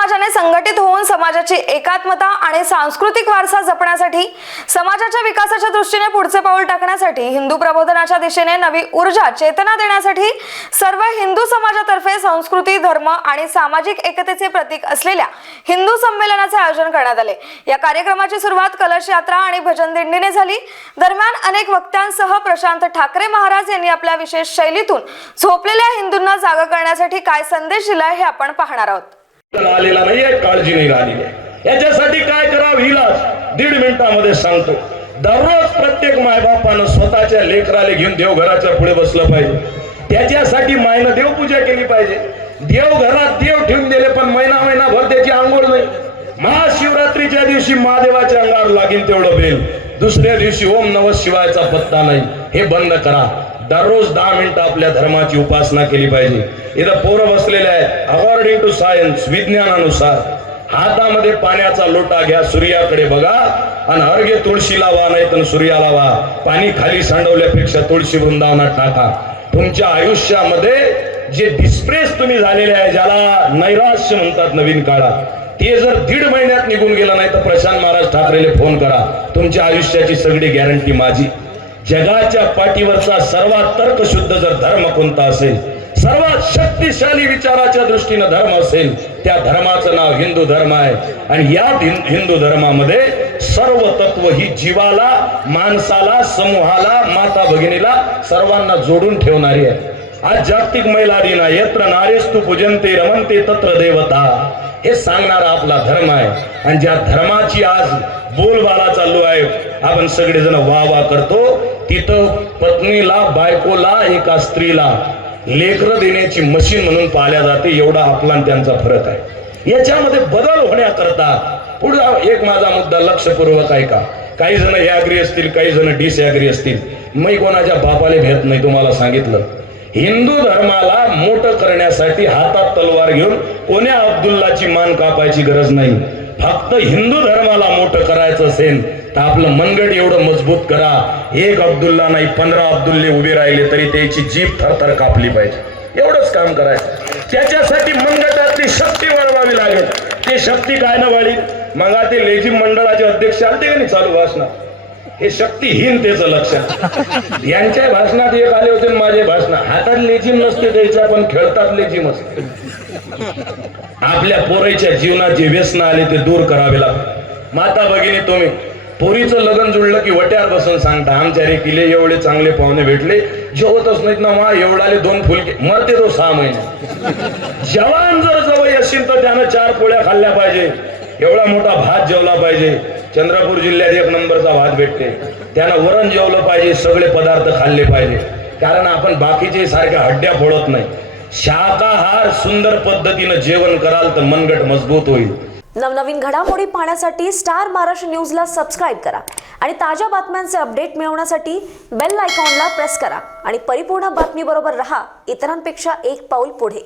समाजाने संघटित होऊन समाजाची एकात्मता आणि सांस्कृतिक वारसा जपण्यासाठी समाजाच्या विकासाच्या दृष्टीने पुढचे पाऊल टाकण्यासाठी हिंदू प्रबोधनाच्या दिशेने नवी ऊर्जा चेतना देण्यासाठी सर्व हिंदू समाजातर्फे संस्कृती धर्म आणि सामाजिक एकतेचे प्रतीक असलेल्या हिंदू संमेलनाचे आयोजन करण्यात आले। या कार्यक्रमाची सुरुवात कलश यात्रा आणि भजन दिंडीने झाली। दरम्यान अनेक वक्त्यांसह प्रशांत ठाकरे महाराज यांनी आपल्या विशेष शैलीतून झोपलेल्या हिंदूंना जागा करण्यासाठी काय संदेश दिलाय हे आपण पाहणार आहोत। आलेला नाहीये, काळजी नाही राहिली आहे। याच्यासाठी काय करावं इलाज 1.5 मिनिटांमध्ये सांगतो। दररोज प्रत्येक मायबापानं स्वतःच्या लेकराला घेऊन देवघराच्या पुढे बसलं पाहिजे। त्याच्यासाठी मायनं देवपूजा केली पाहिजे। देवघरात देव ठेवून दिले पण महिनाभर त्याची आंघोळ नाही। महाशिवरात्रीच्या दिवशी महादेवाच्या अंगावर लागेल तेवढं बेल, दुसऱ्या दिवशी ओम नमः शिवायचा पत्ता नाही। हे बंद करा। दररोज 10 मिनिटं आपल्या धर्माची उपासना केली पाहिजे। इथं पोरं बसलेले आहेत। अकॉर्डिंग टू सायन्स, विज्ञानानुसार हातामध्ये पाण्याचा लोटा घ्या, सूर्याकडे बघा आणि अर्घ्य तुळशीला वा, नाही तर सूर्याला वा। पाणी खाली सांडवल्यापेक्षा तुळशी वृंदावनात टाका। तुमच्या आयुष्यामध्ये जे डिस्प्रेस तुम्ही झालेले आहे, ज्याला नैराश्य म्हणतात नवीन काळात, ते जर 1.5 महिन्यात निघून गेलं नाही तर प्रशांत महाराज ठाकरेले फोन करा। तुमच्या आयुष्याची सगळी गॅरंटी माझी। जगाच्या पाठीवरचा सर्वात तर्कशुद्ध जर धर्म कोणता असेल, सर्वात शक्तिशाली विचाराच्या दृष्टीनं धर्म असेल, त्या धर्माचं नाव हिंदू धर्म आहे। आणि या हिंदू धर्मामध्ये सर्व तत्व ही जीवाला, माणसाला, समूहाला, माता भगिनीला सर्वांना जोडून ठेवणारी आहे। आज जागतिक महिला दिन आहे। यत्र नारीस्तु पूजन्ते रमन्ते तत्र देवता, हे सांगणारा आपला धर्म आहे। आणि ज्या धर्माची आज बोलबाला चालू आहे, आपण सगळेजण वाह वाह करतो, तिथं पत्नीला, बायकोला, एका स्त्रीला लेकरं देण्याची मशीन म्हणून पाहिल्या जाते। एवढा आपला त्यांचा फरक आहे। याच्यामध्ये बदल होण्याकरता पुढे एक माझा मुद्दा लक्षपूर्वक ऐका। काही जण हे ऍग्री असतील, काही जण डिसऍग्री असतील। मी कोणाच्या बापाला भेट नाही, तुम्हाला सांगितलं। हिंदू धर्माला मोठं करण्यासाठी हातात तलवार घेऊन कोण्या अब्दुल्लाची मान कापायची गरज नाही। फक्त हिंदू धर्माला मोठं करायचं असेल तर आपलं मनगट एवढं मजबूत करा। एक अब्दुल्ला नाही, 15 अब्दुल्ले उभे राहिले तरी त्याची जीभ थरथर कापली पाहिजे। एवढंच काम करायचं। त्याच्यासाठी मनगटातली शक्ती वाढवावी लागेल। ते शक्ती काय न वाढी, मग ते लेझिम मंडळाचे अध्यक्ष आलते का नाही चालू भाषणात, हे शक्तीहीनतेचं लक्षण। यांच्या भाषणात एक आले होते, माझे भाषण हातात लेझिम नसते द्यायचा, पण खेळतात लेझिम असते। आपल्या पोराच्या जीवनात जे व्यसन आले ते दूर करावे लागते। माता भगिनी, तुम्ही पोरीचं लग्न जुळलं की वट्यावर बसून सांगता, आमच्या रे किले एवढे चांगले पाहुणे भेटले, जेवतच नाहीत ना मा, एवढाले 2 फुलके, मरते तो 6 महिने। जवान जर जवळ असेल तर त्यानं 4 पोळ्या खाल्ल्या पाहिजे, एवढा मोठा भात जेवला पाहिजे। चंद्रपूर जिल्ह्यात 1 नंबरचा भात भेटते, त्यानं वरण जेवलं पाहिजे, सगळे पदार्थ खाल्ले पाहिजे। कारण आपण बाकीचे सारख्या हड्ड्या फोडत नाही। शाकाहार सुंदर पद्धतीनं जेवण कराल तर मनगट मजबूत होईल। नवनवीन घडामोडी पाहण्यासाठी स्टार महाराष्ट्र न्यूजला सबस्क्राईब करा आणि ताज्या बातम्यांचे अपडेट मिळवण्यासाठी बेल आयकॉनला प्रेस करा आणि परिपूर्ण बातमी बरोबर रहा, इतरांपेक्षा एक पाऊल पुढे।